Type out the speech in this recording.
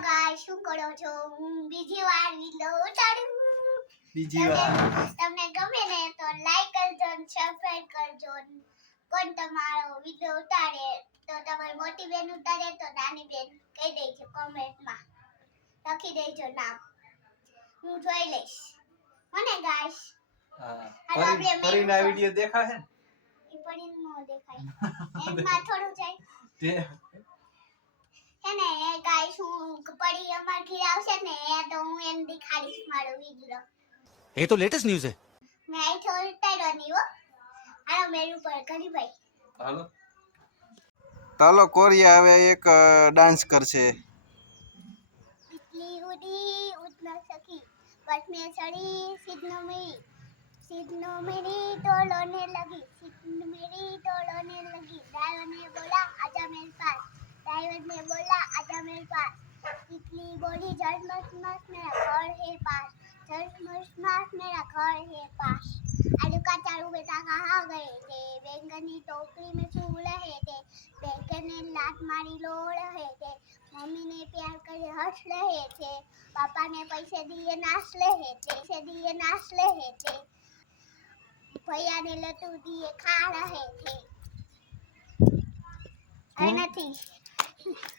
ગાય શું કરો છો? હું બીજી વાર વિડિયો ઉતારું. બીજી વાર. તમને- ગમે ને તો લાઈક કરજો ને સબસ્ક્રાઇબ કરજો. કોણ તમારો વિડિયો ઉતારે તો તમારી મોટી બેન ઉતારે તો નાની બેન કહી દેજો કોમેન્ટમાં લખી દેજો નામ. હું જોઈ લઈશ. મને ગાઈસ હા. ફરીને વીડિયો દેખાશે ને? એ નો દેખાય. એમાં થોડું જાય. છું પડી અમાર ઘેર આવશે ને તો હું એમ દેખાડીશ મારો વિડિયો એ તો લેટેસ્ટ ન્યૂઝ છે. મેં આઈ થોડી ટાઈરો નીવો હાલો મેરું પર કરી ભાઈ. હાલો. તાલો કોરિયા હવે એક ડાન્સ કરશે. લીહુડી ઉતના સકી બસ મેં ચડી સિદ્ધનો મેરી. સિદ્ધનો મેરી તોલોને લગી. आजा मेरे पास इतनी बोली जड़ मस्त मस्त मेरा घर है पास जड़ मस्त मस्त मेरा घर है पास आलू का चारू बेटा कहाँ गए थे बैंगन की टोकरी में सू रहे थे बैंगन ने लात मारी लो रहे थे मम्मी ने प्यार करे हंस रहे थे पापा ने पैसे दिए नाच रहे थे पैसे दिए नाच रहे थे भैया ने लड्डू दिए खा रहे थे अरे નથી